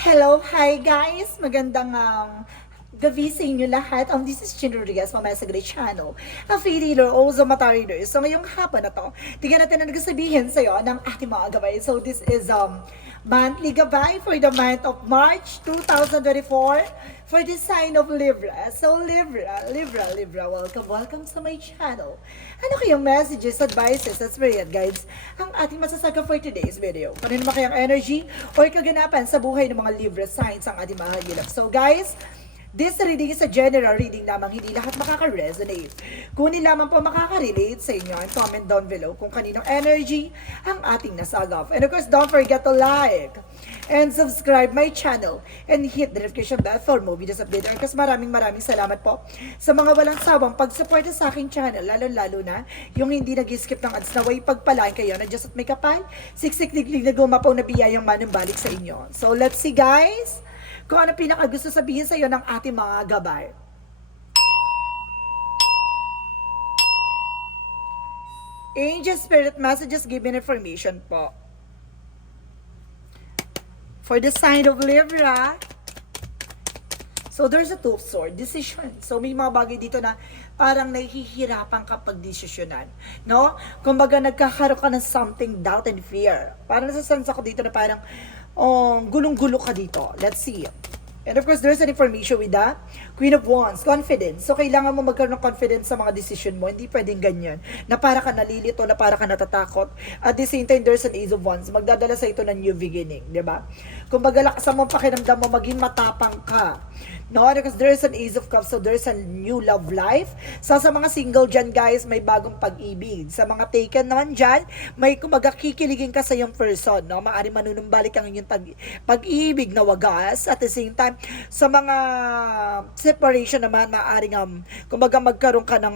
Hello, hi guys! Magandang gabi sa inyo lahat. This is Chin Rodriguez, mamaya sa Great Channel. A feed healer, also mata reader. So ngayong hapon na to, tingnan natin ang nagsasabihin sa'yo ng ating mga gabay. So this is monthly gabay for the month of March 2024 for the sign of Libra. So Libra, welcome sa my channel. Ano kayong messages, advices, at spirit guides ang ating masasaka for today's video? Ano naman kayang energy or kaganapan sa buhay ng mga Libra signs ang ating mahagilap? So guys, this reading is a general reading lamang, hindi lahat makaka-resonate. Kunin lamang po makaka-relate sa inyo and comment down below kung kaninong energy ang ating nasagap. And of course, don't forget to like and subscribe my channel and hit the notification bell for more videos updated. Kasi maraming salamat po sa mga walang sawang pagsuporta sa aking channel, lalo na yung hindi nag-skip ng ads, naway pagpalaan kayo na Diyos at may kapal, siksik diglig na gumapaw na biyayang manumbalik sa inyo. So let's see guys, kung ano pinaka gusto sabihin sa iyo ng ating mga gabay. Angel Spirit Messages given information po. For the sign of Libra, so there's a two of swords, decision. So may mga bagay dito na parang nahihirapan ka pag-desisyonan, no? Kumbaga nagkakaroon ka ng something doubt and fear. Parang nasasense ako dito na parang gulong-gulo ka dito. Let's see. And of course, there's an information with the Queen of Wands, confidence. So, kailangan mo magkaroon ng confidence sa mga decision mo. Hindi pwedeng ganyan. Na para ka nalilito, na para ka natatakot. At the same time, there's an Ace of Wands. Magdadala sa ito ng new beginning. Diba? Kung magalakasan mo pakiramdam mo, maging matapang ka. No? Because there's an Ace of Cups, so there's a new love life. So, sa mga single dyan, guys, may bagong pag-ibig. Sa mga taken naman dyan, may kumaga kikiligin ka sa yung person. No? Maaaring manunumbalik ang inyong pag-ibig na wagas. At the same time, sa mga separation naman, maaaring kumbaga magkaroon ka ng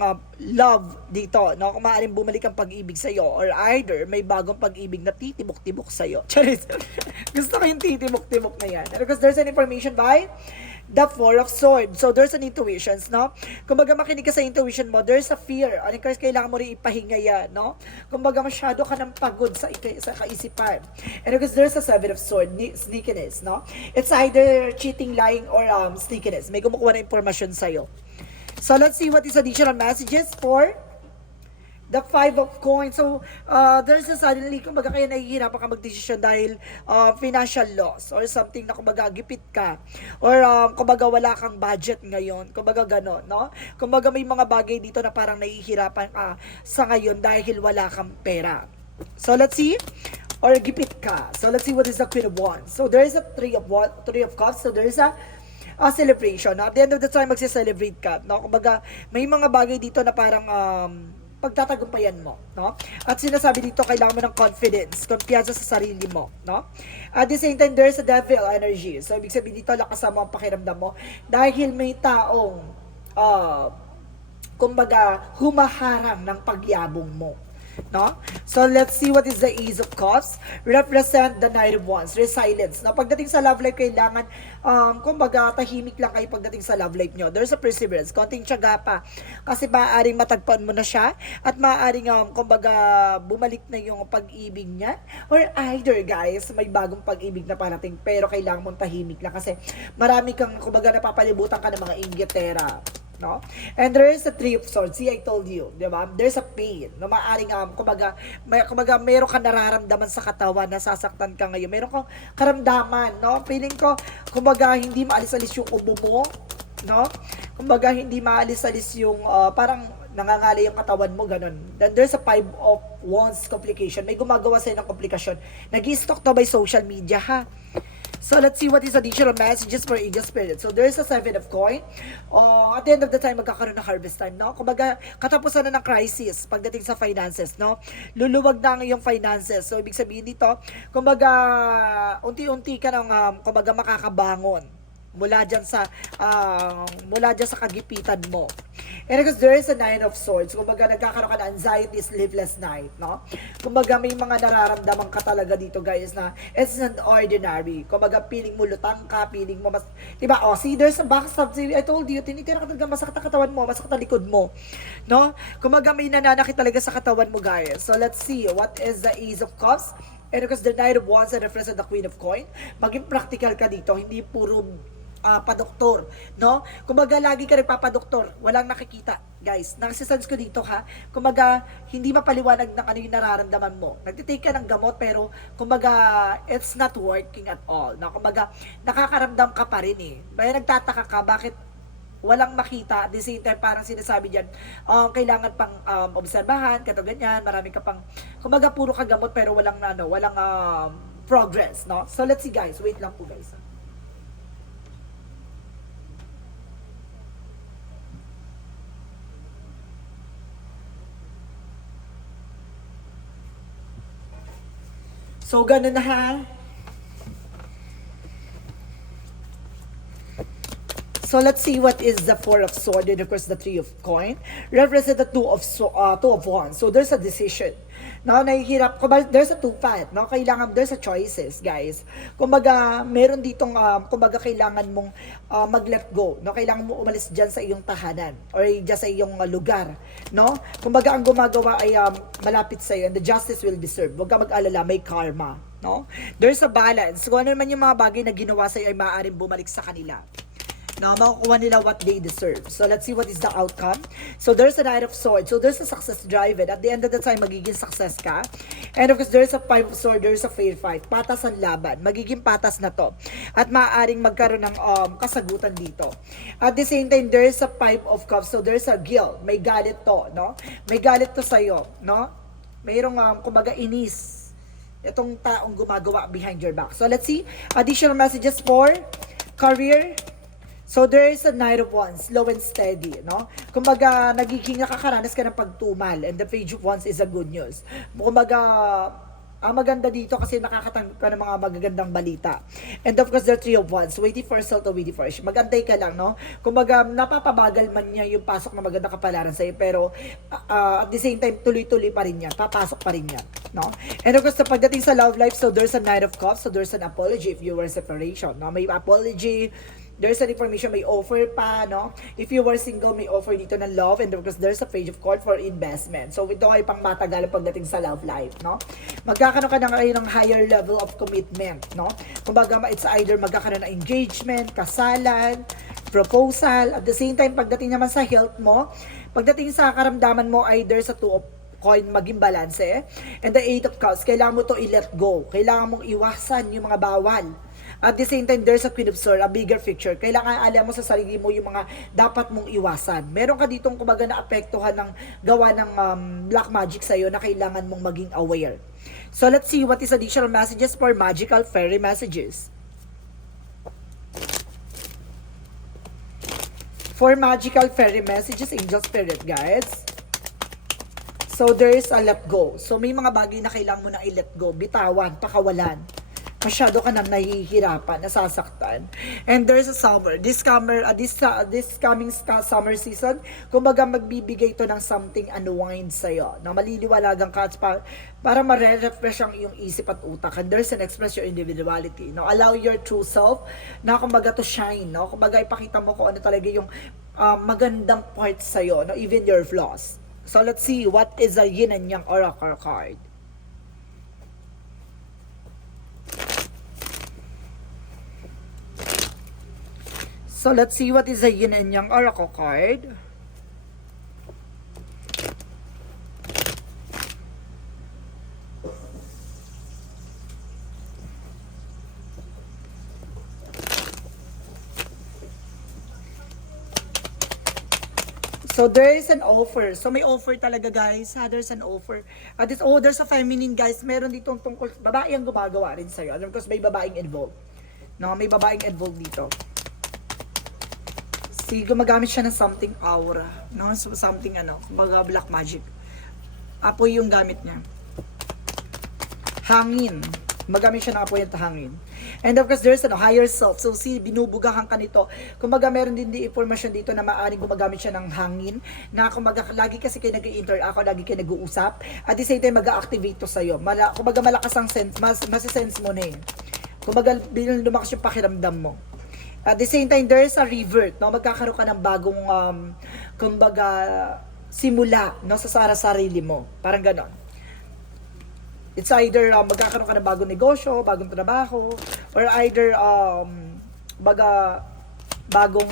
love dito, no? Kung maaaring bumalik ang pag-ibig sa iyo, or either may bagong pag-ibig na titibok-tibok sa iyo. Charis. Gusto ko yung titibok-tibok na yan. Because there's an information by the Four of Swords. So there's an intuitions, no? Kumbaga makinig ka sa intuition mo, there's a fear. Ano kasi kailangan mo rin ipahinga yan, no? Kumbaga masyado ka ng pagod sa kaisipan. And because there's a Seven of Swords, sneakiness, no? It's either cheating, lying, or sneakiness. May kumukuha na impormasyon sa'yo. So let's see what is additional messages for the Five of Coins. So, there's a suddenly, kumbaga kaya nahihirapan ka mag-decision dahil financial loss or something na kumbaga gipit ka or kumbaga wala kang budget ngayon. Kumbaga gano'n, no? Kumbaga may mga bagay dito na parang nahihirapan ka sa ngayon dahil wala kang pera. So, let's see. Or gipit ka. So, let's see what is the Queen of Wands. So, there is a Three of Cups. So, there is a celebration. No? At the end of the time, magsi-celebrate ka. No? Kumbaga, may mga bagay dito na parang pagtatagumpayan mo, no? At sinasabi dito, kailangan mo ng confidence, kumpiyansa sa sarili mo, no? At the same time, there's a devil energy. So, ibig sabihin dito, lakas mo ang pakiramdam mo dahil may taong, kumbaga, humaharang ng pagyabong mo. No? So, let's see what is the Ace of Cups. Represent the Knight of Wands. Resilience. Na pagdating sa love life, kailangan, kumbaga, tahimik lang kayo pagdating sa love life nyo. There's a perseverance. Konting tiyaga pa. Kasi maaaring matagpuan mo na siya. At maaaring, kumbaga, bumalik na yung pag-ibig niya. Or either, guys, may bagong pag-ibig na parating. Pero kailangan mong tahimik lang. Kasi marami kang, kumbaga, napapalibutan ka ng mga inggitera. No? And there is a Three of Swords. See, I told you, di ba? There's a pain. No, maaring kumbaga meron kang nararamdaman sa katawan, nasasaktan ka ngayon. Meron kang karamdaman, no? Feeling ko, kumbaga hindi maalis-alis yung ubo mo, no? Kumbaga hindi maalis-alis yung parang nangangalay yung katawan mo, ganun. Then there's a Five of Wands complication. May gumagawa sa'yo ng komplikasyon. Nag-i-stalk to by social media, ha? So, let's see what is additional messages for Eagle Spirit. So, there's a Seven of Coin. At the end of the time, magkakaroon ng harvest time, no? Kumbaga, katapusan na ng crisis pagdating sa finances, no? Luluwag na ang iyong finances. So, ibig sabihin dito, kumbaga, unti-unti ka nang, kumbaga, makakabangon mula dyan sa kagipitan mo. And because there is a Nine of Swords, kumbaga nagkakaroon ka ng anxiety, sleepless night, no? Kumbaga may mga nararamdaman ka talaga dito, guys, na it's not ordinary. Kumbaga feeling mo lutang ka, feeling mo mas, diba, see, there's a backstab. I told you, tinitira ka talaga, masakit ang katawan mo, masakit ang likod mo, no? Kumbaga may nananakit talaga sa katawan mo, guys. So let's see, what is the Ace of Cups? And because the Knight of Wands and represent the Queen of Coin, maging practical ka dito, hindi puro padoktor, no? Kumbaga, lagi ka nagpapadoktor, walang nakikita, guys. Nasisense ko dito, ha? Kumbaga, hindi mapaliwanag ng ano yung nararamdaman mo. Nagtitake ka ng gamot, pero, kumbaga, it's not working at all, no? Kumbaga, nakakaramdam ka pa rin, eh. Kaya nagtataka ka, bakit walang makita, at the same time, parang sinasabi dyan, kailangan pang obserbahan, kato ganyan, marami ka pang, kumbaga, puro ka gamot, pero walang, walang progress, no? So, let's see, guys. Wait lang po, guys. So, ganun na, ha? So let's see what is the Four of Swords and of course the Three of Coin. Represent the Two of Wands. So there's a decision. Now, nahihirap, there's a two-path, no? Kailangan, there's a choices, guys. Kumbaga, meron ditong, kumbaga, kailangan mong mag-let go, no? Kailangan mo umalis dyan sa iyong tahanan or dyan sa iyong lugar, no? Kumbaga, ang gumagawa ay malapit sa iyo and the justice will be served. Huwag ka mag-alala, may karma, no? There's a balance. Kung ano naman yung mga bagay na ginawa sa iyo ay maaaring bumalik sa kanila. No, makukuha nila what they deserve. So, let's see what is the outcome. So, there's a Knight of Swords. So, there's a success driven. At the end of the time, magiging success ka. And of course, there's a Five of Swords. There's a fair fight. Patas ang laban. Magiging patas na to. At maaaring magkaroon ng kasagutan dito. At the same time, there's a Five of Cups. So, there's a guilt. May galit to, no? May galit to sa'yo, no? Mayroong, kumbaga, inis. Itong taong gumagawa behind your back. So, let's see. Additional messages for career. So, there is a Knight of Wands, slow and steady, no? Kumbaga, nagiging nakakaranas ka ng pagtumal, and the Page of Wands is a good news. Kumbaga, ang maganda dito kasi nakakatanggap ka ng mga magagandang balita. And of course, the Three of Wands, waiting for result or waiting for magantay ka lang, no? Kumbaga, napapabagal man niya yung pasok na maganda kapalaran sa'yo, pero at the same time, tuloy-tuloy pa rin yan, papasok pa rin yan, no? And of course, pagdating sa love life, so there's a Knight of Cups, so there's an apology if you were separation, no? May apology, there's an information, may offer pa, no? If you were single, may offer dito ng love, and because there's a Page of Court for investment. So, ito ay pang matagal pagdating sa love life, no? Magkakaroon ka ng higher level of commitment, no? Kumbaga, it's either magkakaroon ng engagement, kasalan, proposal. At the same time, pagdating naman sa health mo, pagdating sa karamdaman mo, either sa Two of Coin maging balance, and the Eight of Cups, kailangan mo to i-let go. Kailangan mong iwasan yung mga bawal. At the same time, there's a Queen of Swords, a bigger picture. Kailangan alam mo sa sarili mo yung mga dapat mong iwasan. Meron ka ditong kumbaga na apektuhan ng gawa ng black magic sa'yo na kailangan mong maging aware. So, let's see what is additional messages for magical fairy messages. For magical fairy messages, angel spirit guides. So, there is a let go. So, may mga bagay na kailangan mo na i-let go. Bitawan, pakawalan. Masyado ka nang nahihirapan, nasasaktan. And there's a summer. This coming summer season, kumbaga magbibigay ito ng something unwind sa'yo. Na maliliwalagan ka para ma-refresh ang iyong isip at utak. And there's an express your individuality. No? Allow your true self na kumbaga to shine. No? Kumbaga ipakita mo kung ano talaga yung magandang part sa'yo. No? Even your flaws. So let's see what is a yin and yang oracle card. So, let's see what is the Yin and Yang Oracle card. So, there is an offer. So, may offer talaga, guys. There's an offer. There's a feminine, guys. Meron ditong tungkol, babae ang gumagawa rin sa'yo. Because may babaeng involved. No, may babaeng involved dito. See, gumagamit siya ng something aura, no? So, something kumbaga black magic. Apoy yung gamit niya. Hangin. Magamit siya ng apoy at hangin. And of course, there's higher self. So, see, binubugahan ka nito. Kumbaga, meron din di information dito na maaaring gumagamit siya ng hangin. Na kumbaga, lagi kasi kayo nag-interact ako, lagi kayo nag-uusap. At the same time, mag-activate to sa'yo. Kumbaga, malakas ang sense, masisense mo na Kumbaga, bilang lumakas yung pakiramdam mo. At the same time, there is a revert, no? Magkakaroon ka ng bagong, kumbaga, simula, no? Sa sarili mo. Parang ganon. It's either magkakaroon ka ng bagong negosyo, bagong trabaho, or either bagong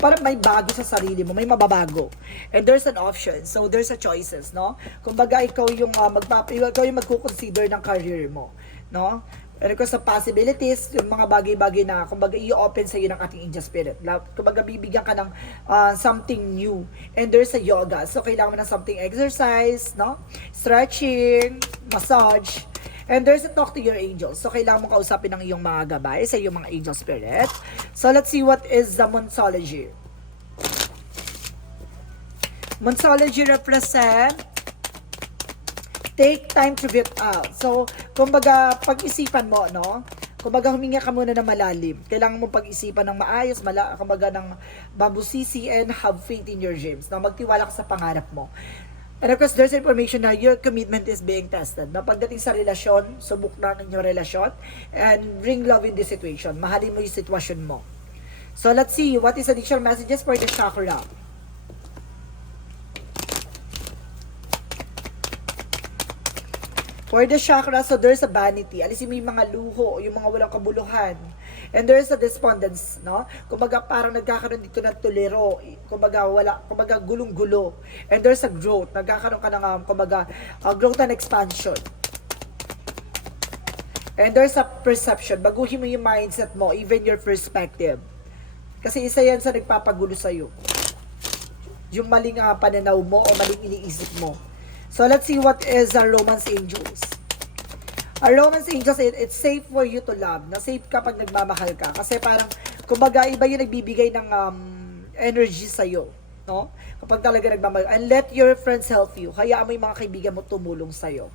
parang may bago sa sarili mo, may mababago. And there's an option. So there's a choices, no? Kumbaga ikaw yung ikaw yung magko-consider ng career mo, no? Pero kung sa possibilities, yung mga bagay-bagay na, kumbaga, i-open sa iyo ng ating angel spirit. Kumbaga, bibigyan ka ng something new. And there's a yoga. So, kailangan mo ng something exercise, no? Stretching, massage. And there's a talk to your angels. So, kailangan mo kausapin ng iyong mga gabay sa iyong mga angel spirit. So, let's see what is the Monsology. Monsology represent take time to breathe out. So, kumbaga, pag-isipan mo, no? Kumbaga, huminga ka muna ng malalim. Kailangan mo pag-isipan ng maayos, kumbaga ng mabusisi and have faith in your dreams. No? Magtiwala ka sa pangarap mo. And of course, there's information na your commitment is being tested. No? Pagdating sa relasyon, subok na ng inyong relasyon, and bring love in this situation. Mahalin mo yung sitwasyon mo. So, let's see, what is additional messages for the chakra? For the chakra, so there's a vanity. Alisin mo yung mga luho, yung mga walang kabuluhan. And there's a despondence, no? Kumbaga parang nagkakaroon dito ng tuliro. Kumbaga gulong-gulo. And there's a growth. Nagkakaroon ka ng, growth and expansion. And there's a perception. Baguhin mo yung mindset mo, even your perspective. Kasi isa yan sa nagpapagulo sa'yo. Yung maling pananaw mo o maling iniisip mo. So, let's see what is our Romance Angels. Our Romance Angels, it's safe for you to love. Na safe kapag nagmamahal ka. Kasi parang, kumbaga, iba yung nagbibigay ng energy sa'yo. No? Kapag talaga nagmamahal. And let your friends help you. Hayaan mo yung mga kaibigan mo tumulong sa'yo.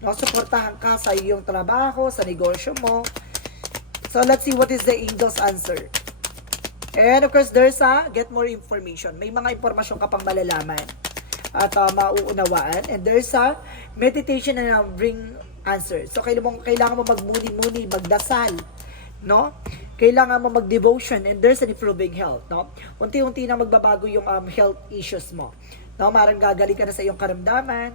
No? Suportahan ka sa iyong trabaho, sa negosyo mo. So, let's see what is the Angel's answer. And of course, there's get more information. May mga impormasyon ka pang malalaman at mauunawaan. And there's a meditation na bring answers. So, kailangan mo magmuni-muni, magdasal, no? Kailangan mo mag-devotion, and there's an improving health, no? Unti-unti na magbabago yung health issues mo. No? Marang gagaling ka na sa iyong karamdaman.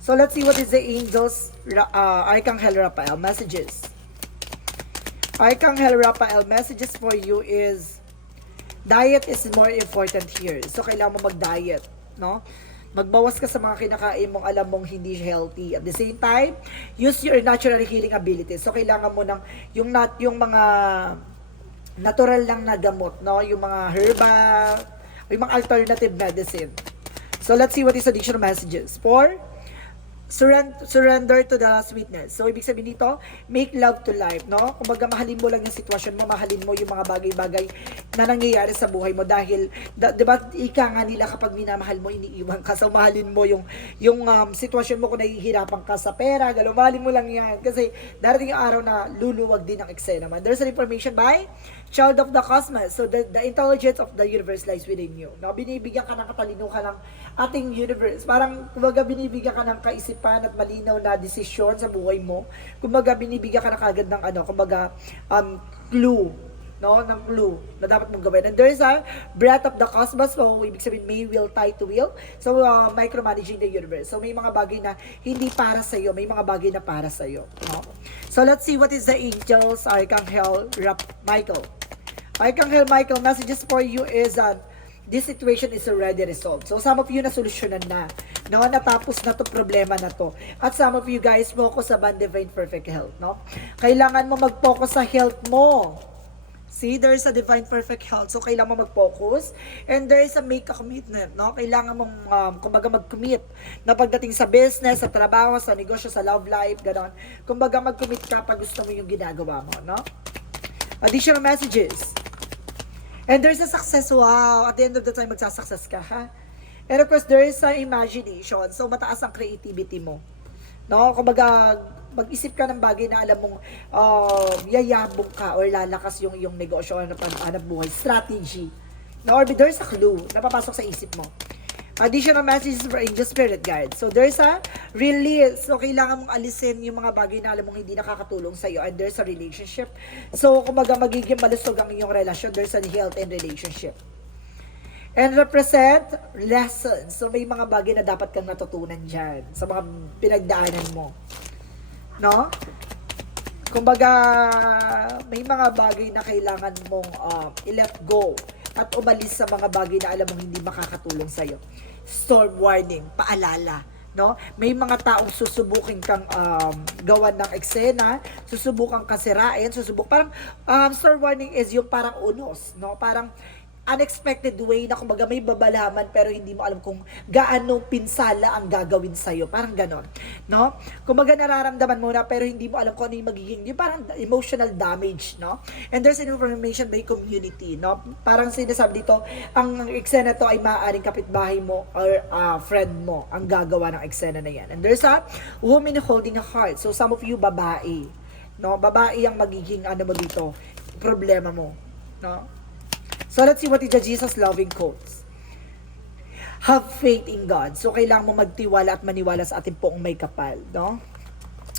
So, let's see what is the angels, Archangel Raphael messages. Archangel Raphael messages for you is diet is more important here. So, kailangan mo mag-diet, no? Magbawas ka sa mga kinakain mong alam mong hindi healthy. At the same time, use your natural healing abilities. So, kailangan mo ng yung mga natural lang na gamot, no? Yung mga herbal, yung mga alternative medicine. So, let's see what is additional messages. For surrender to the sweetness. So, ibig sabihin dito, make love to life, no? Kumbaga, mahalin mo lang yung sitwasyon mo, mahalin mo yung mga bagay-bagay na nangyayari sa buhay mo dahil, diba, ika nga nila kapag minamahal mo, iniiwan ka. So, mahalin mo yung sitwasyon mo kung nahihirapan ka sa pera, galo, mahalin mo lang yan. Kasi, darating yung araw na luluwag din ang eksena man. There's an information by Child of the Cosmos. So, the intelligence of the universe lies within you. No? Binibigyan ka ng katalinuhan ng ating universe. Parang, kumbaga, binibigyan ka ng kaisipan at malinaw na desisyon sa buhay mo. Kumbaga, binibigyan ka na kagad ng clue. No? Ng clue na dapat mong gawin. And there's a breath of the cosmos. So, ibig sabihin, may will tie to will. So, micromanaging the universe. So, may mga bagay na hindi para sa'yo. May mga bagay na para sa'yo. No? So, let's see what is the angels, Archangel Michael. Archangel Michael, messages for you is this situation is already resolved. So, some of you nasolusyonan na. No? Natapos na to problema na to. At some of you guys, focus sa divine perfect health. No? Kailangan mo mag-focus sa health mo. See, there's a divine perfect health. So, kailangan mo mag-focus. And there is a make a commitment. No? Kailangan mong, kumbaga, mag-commit. Na pagdating sa business, sa trabaho, sa negosyo, sa love life, gano'n. Kumbaga, mag-commit ka pag gusto mo yung ginagawa mo. No? Additional messages. And there's a success. Wow! At the end of the time, magsasuccess ka, ha? And of course, there is a imagination. So, mataas ang creativity mo. No? Kumbaga, mag-isip ka ng bagay na alam mong yayabong ka or lalakas yung negosyo o hanap buhay. Strategy. No? Or there's a clue na papasok sa isip mo. Additional messages for angel spirit guides. So, there's a release. So, kailangan mong alisin yung mga bagay na alam mong hindi nakakatulong sa'yo. And there's a relationship. So, kumbaga magiging malusog ang inyong relasyon. There's a health and relationship. And represent lessons. So may mga bagay na dapat kang natutunan dyan sa mga pinagdaanan mo. No? Kumbaga, may mga bagay na kailangan mong i-let go at umalis sa mga bagay na alam mong hindi makakatulong sa'yo. Storm warning, paalala. No? May mga taong susubukin kang gawan ng eksena, susubukan kang sirain, parang storm warning is yung parang unos, no? Parang unexpected way na kumbaga may babalaman pero hindi mo alam kung gaano pinsala ang gagawin sa'yo. Parang ganon. No? Kumbaga nararamdaman mo na pero hindi mo alam kung ano yung magiging, yung parang emotional damage. No? And there's an information by community. No? Parang sinasabi dito, ang eksena to ay maaaring kapitbahay mo or friend mo ang gagawa ng eksena na yan. And there's a woman holding a heart. So some of you, babae. No? Babae ang magiging ano mo dito, problema mo. No? So, let's see what is the Jesus loving quotes. Have faith in God. So, kailangan mo magtiwala at maniwala sa ating poong may kapal, no?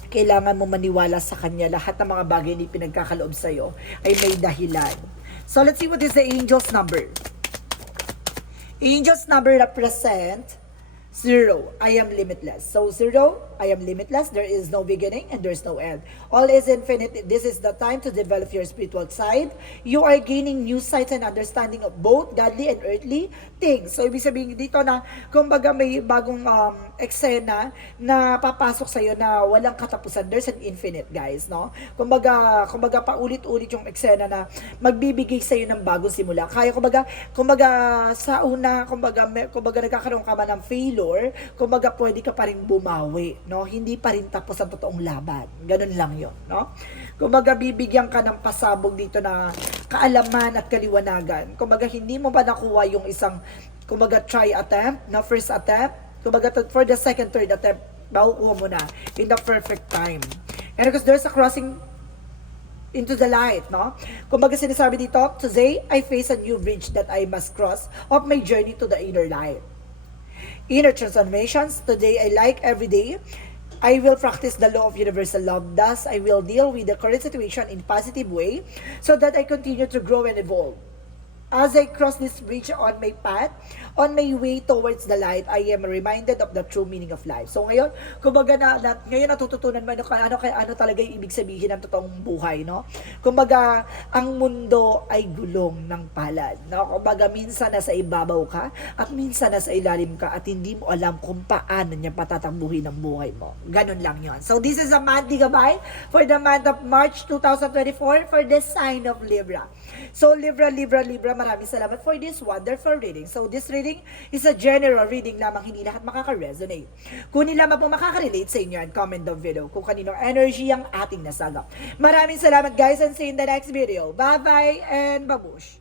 Kailangan mo maniwala sa Kanya. Lahat ng mga bagay na pinagkakaloob sa'yo ay may dahilan. So, let's see what is the angel's number. Angel's number represent 0. I am limitless. So 0, I am limitless. There is no beginning and there's no end. All is infinite. This is the time to develop your spiritual side. You are gaining new sight and understanding of both godly and earthly things. So ibig sabihin dito na kumbaga may bagong eksena na papasok sa iyo na walang katapusan. There's an infinite, guys, no? Kumbaga paulit-ulit yung eksena na magbibigay sa iyo ng bagong simula. Kaya kumbaga sa una, kumbaga nagkakaroon ka man ng failure, kumbaga pwede ka pa rin bumawi, no? Hindi pa rin tapos ang totoong laban. Ganun lang 'yon, no? Kumbaga bibigyan ka ng pasabog dito na kaalaman at kaliwanagan. Kumbaga hindi mo pa nakuha yung isang try attempt, na first attempt. Kumbaga for the second, third attempt, makukuha mo na in the perfect time. And because there's a crossing into the light, no? Kumbaga sinasabi dito, today I face a new bridge that I must cross of my journey to the inner light. Inner transformations. Today, I like every day. I will practice the law of universal love. Thus, I will deal with the current situation in positive way so that I continue to grow and evolve. As I cross this bridge on my path, on my way towards the light, I am reminded of the true meaning of life. So ngayon, kumbaga ngayon natututunan mo ano talaga yung ibig sabihin ng totoong buhay, no? Kumbaga, ang mundo ay gulong ng palad, no? Kumbaga, minsan nasa ibabaw ka at minsan nasa ilalim ka at hindi mo alam kung paano niya patatakbuhin ang buhay mo. Ganun lang yon. So this is a monthly gabay for the month of March 2024 for the sign of Libra. So Libra, maraming salamat for this wonderful reading. So this reading is a general reading lamang, hindi lahat makaka-resonate. Kunin lamang po makaka-relate sa inyo and comment the video kung kaninong energy ang ating nasagap. Maraming salamat guys and see you in the next video. Bye-bye and babush!